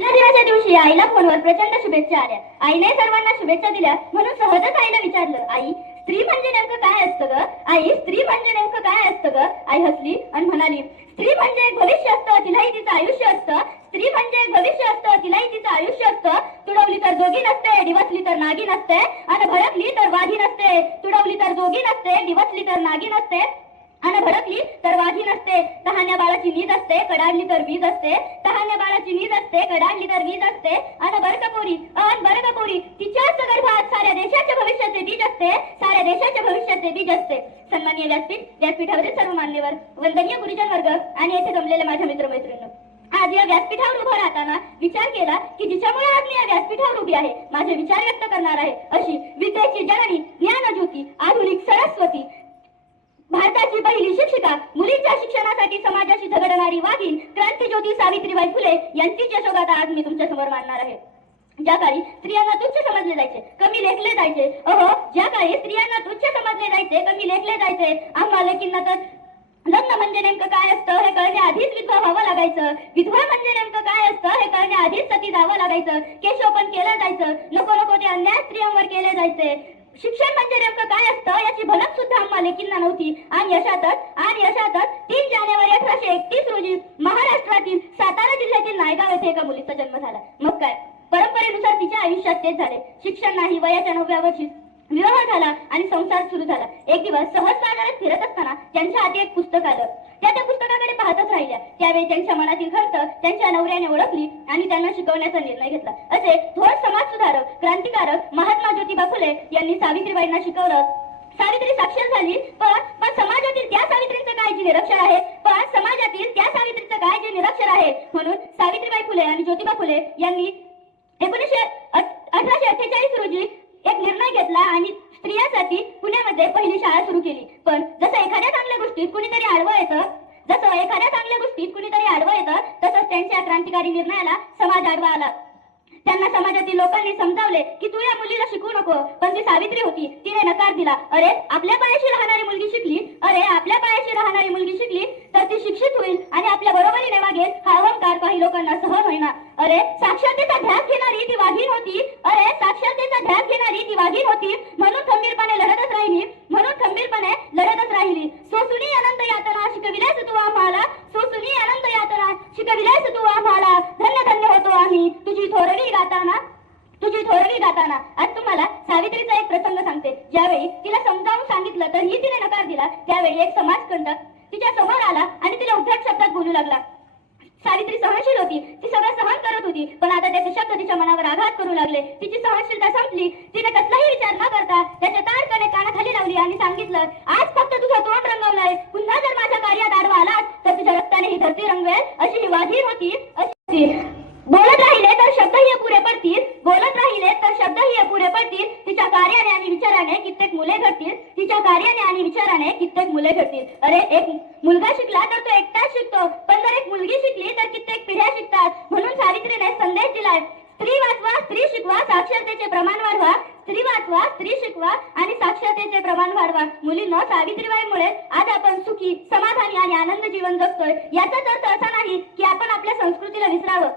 दिनाच्या दिवशी आईला फोनवर प्रचंड शुभेच्छा आल्या. आईने सर्वांना शुभेच्छा दिल्या म्हणून सहजच आईला विचारलं आई स्त्री म्हणजे नेमकं काय असतं ग? आई स्त्री म्हणजे नेमकं काय असतं ग? आई हसली आणि म्हणाली स्त्री म्हणजे एक भविष्य असतं तिलाही तिचं आयुष्य असतं. स्त्री म्हणजे एक भविष्य असतं तिलाही तिचं आयुष्य असतं. तुडवली तर जोगी नसते दिवसली तर नागी नसते. आणि भडकली तर वाघी नसते. तुडवली तर जोगी नसते दिवसली तर नागी नसते. आणि भडकली तर वाघी नसते. तहान्या बाळाची नीज असते कडाडली तर वीज असते. तहान्या बाळाची नीज असते कडाडली तर वीज असते. आणि बरकपोरी अन बरकपोरी तिच्याच गर्भात साऱ्या देशाच्या भविष्याचे बीज असते. साऱ्या देशाच्या भविष्याचे बीज असते. सन्माननीय व्यासपीठ व्यासपीठावरील सर्व मान्यवर वंदनीय गुरुजन वर्ग आणि येथे जमलेले माझ्या मित्रमैत्रिणी आज या व्यासपीठावर उभं राहताना विचार केला की जिच्यामुळे आज मी या व्यासपीठावर उभी आहे माझे विचार व्यक्त करणार आहे अशी विद्येची जननी समाजाशी झगडणारी वाघीण क्रांतीज्योती सावित्रीबाई फुले यांचीच यशोगाथा आज मी तुमच्यासमोर मांडणार आहे. ज्या काळी स्त्रियांना तुच्छ समजले जायचे कमी लेखले जायचे. अहो ज्या काळी स्त्रियांना तुच्छ समजले जायचे कमी लेखले जायचे. आम्हा लेखींना तर लग्न म्हणजे नेमकं काय असतं हे कळण्याआधीच विधवा व्हावं लागायचं. विधवा म्हणजे नेमकं काय असतं हे कळण्याआधीच सती जावं लागायचं. केशोपन केलं जायचं. नको नको ते अन्याय स्त्रियांवर केले जायचे. शिक्षण म्हणजे नेमकं काय असतं याची भनक सुद्धा आम्हा लेकींना नव्हती. आणि यशातच आणि यशातच तीन जानेवारी अठराशे एकतीस रोजी महाराष्ट्रातील सातारा जिल्ह्यातील नायगाव येथे एका मुलीचा जन्म झाला. मग काय? परंपरेनुसार तिच्या आयुष्यात तेच झाले. शिक्षण नाही वयाच्या नवव्या वर्षी विवाह झाला आणि संसार सुरू झाला. एक दिवस सहज बाजारात फिरत असताना त्यांच्या हाती एक पुस्तक आलं त्या त्या पुस्तकाकडे पाहतच राहिल्या त्यावेळी त्यांच्या मनातील खर्च त्यांच्या नवऱ्याने ओळखली आणि त्यांना शिकवण्याचा निर्णय घेतला. असे थोर समाज सुधारक क्रांतिकारक महात्मा ज्योतिबा फुले यांनी सावित्रीबाईंना शिकवलं. सावित्री साक्षर झाली पण पण समाजातील त्या सावित्रीचं काय जे निरक्षर आहे? पण समाजातील त्या सावित्रीचं काय जे निरक्षर आहे? म्हणून सावित्रीबाई फुले आणि ज्योतिबा फुले यांनी एकोणीसशे अठराशे अठ्ठेचाळीस रोजी एक निर्णय घेतला आणि स्त्रियांसाठी पुण्यामध्ये पहिली शाळा सुरू केली. पण जसं एखाद्या चांगल्या गोष्टीत कुणीतरी आडवं येतं जसं एखाद्या चांगल्या गोष्टीत कुणीतरी आडवं येतं तसंच त्यांच्या क्रांतिकारी निर्णयाला समाज आडवा आला. त्यांना समाजातील लोकांनी समजावले की तू या मुलीला शिकू नको. पण ती सावित्री होती तिने नकार दिला. अरे आपल्या पायाशी राहणारी मुलगी शिकली? अरे आपल्या पायाशी राहणारी मुलगी शिकली? तर ती शिक्षित होईल आणि आपल्या बरोबरीने वागेल हा अहंकार काही लोकांना सहन होईना. अरे साक्षरतेचा ध्यास घेणारी ती वाघीण होती. अरे साक्षरतेचा ध्यास घेणारी ती वाघीण होती. म्हणून खंबीरपणे लढतच राहिली. म्हणून खंबीरपणे लढतच राहिली. थोरवी गाताना तुझी थोरवी गाताना आज तुम्हाला सावित्रीचा एक प्रसंग सांगते. ज्यावेळी तिला समजावून सांगितलं तर ही तिने नकार दिला त्यावेळी एक समाज कंटक तिच्या समोर आला आणि तिला उद्धट शब्दात बोलू लागला. सावित्री सहनशील होती ती सगळं सहन करत होती पण आता त्याचे शब्द तिच्या मनावर आघात करू लागले. तिची सहनशीलता संपली. तिने कसलाही विचार न करता त्याच्या तारकडे कानाखाली लावली आणि सांगितलं आज फक्त तुझं तोंड रंगवलंय. पुन्हा जर माझ्या कार्यात आडवा आलास तर तुझ्या रक्ताने ही धरती रंगवेल अशी ही वाघीर होती अशी होती. बोलत राहिले तर शब्दही अपुरे पडतील बोलत राहिले तर शब्दही अपुरे पडतील तिच्या कार्याने आणि विचाराने कित्येक मुले घडतील तिच्या कार्याने आणि विचाराने कित्येक मुले घडतील. अरे एक मुलगा शिकला तर तो एकटाच शिकतो पण जर एक मुलगी शिकली तर कित्येक पिढ्या शिकतात. म्हणून सावित्रीने संदेश दिलाय स्त्री वाचवा स्त्री शिकवा साक्षरतेचे प्रमाण वाढवा. स्त्री वाचवा स्त्री शिकवा आणि साक्षरतेचे प्रमाण वाढवा. मुलींना सावित्रीबाईमुळे आज आपण सुखी समाधानी आणि आनंद जीवन जगतोय. याचाच अर्थ असा नाही की आपण आपल्या संस्कृतीला विसरावं.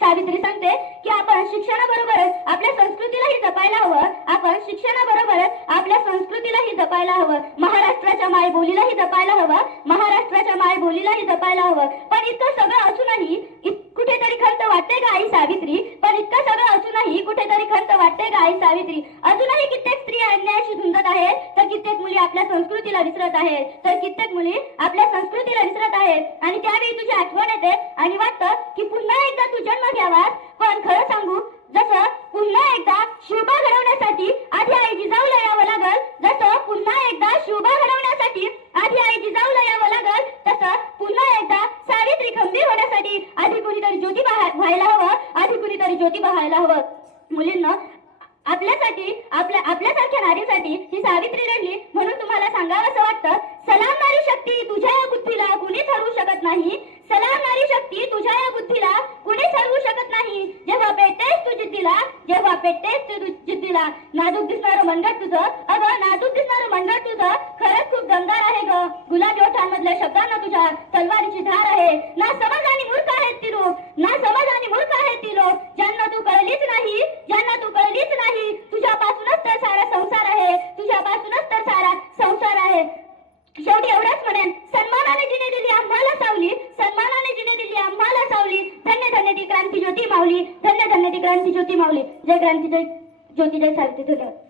सावित्री सांगते की आपण शिक्षणाबरोबरच आपल्या संस्कृतीलाही जपायला हवं. आपण शिक्षणाबरोबरच आपल्या संस्कृतीलाही जपायला हवं. महाराष्ट्राच्या माय बोलीलाही जपायला हवं. महाराष्ट्राच्या माय बोलीलाही जपायला हवं. पण इतकं सगळं असूनही कुठेतरी खंत वाटते का आई सावित्री? पण इतकं सगळं असूनही कुठेतरी खंत वाटते का आई सावित्री? अजूनही कित्येक स्त्रिया अन्यायाशी झुंजत आहेत तर कित्येक मुली आपल्या संस्कृतीला विसरत आहेत तर कित्येक मुली आपल्या संस्कृतीला विसरत आहेत. आणि त्यावेळी तुझी आठवण येते आणि वाटतं की पुन्हा एकदा तू जन्म घ्यावास. पण खरं सांगू जसं पुन्हा एकदा शिवबा घडवण्यासाठी आधी आई जिजाऊला यावं लागल जसं पुन्हा एकदा शोभा घडवण्यासाठी आधी आई जिजाऊला यावं लागल तसं पुन्हा एकदा सावित्री खंबीर होण्यासाठी आधी कुणीतरी ज्योती बहा- व्हायला हवं आधी ज्योती व्हायला हवं. मुलींना आपल्यासाठी आपल्या आपल्यासारख्या नारीसाठी ही सावित्री रडली म्हणून तुम्हाला सांगावं असं वाटतं? सलाम नारी शक्ती तुझ्या या बुद्धीला कुणीच हरवू शकत नाही. सलाम नारी शक्ती तुझ्या या बुद्धीला कुणीच हरवू शकत नाही. जेव्हा पेटेस तू जिद्दीला जेव्हा पेटेस तू जिद्दीला. नाजूक दिसणारं मनगट तुझं अगं नाजूक दिसणारं मनगट तुझं खरंच खूप दमदार आहे ग. गुलाबी ओठांमधल्या शब्दांना तुझ्या तलवारीची धार आहे. ना समज आणि मूर्ख आहेत ती रूप. ना समज आणि मूर्ख ज्योती माऊली. जय क्रांती जय ज्योती जय सावित्री धन्यवाद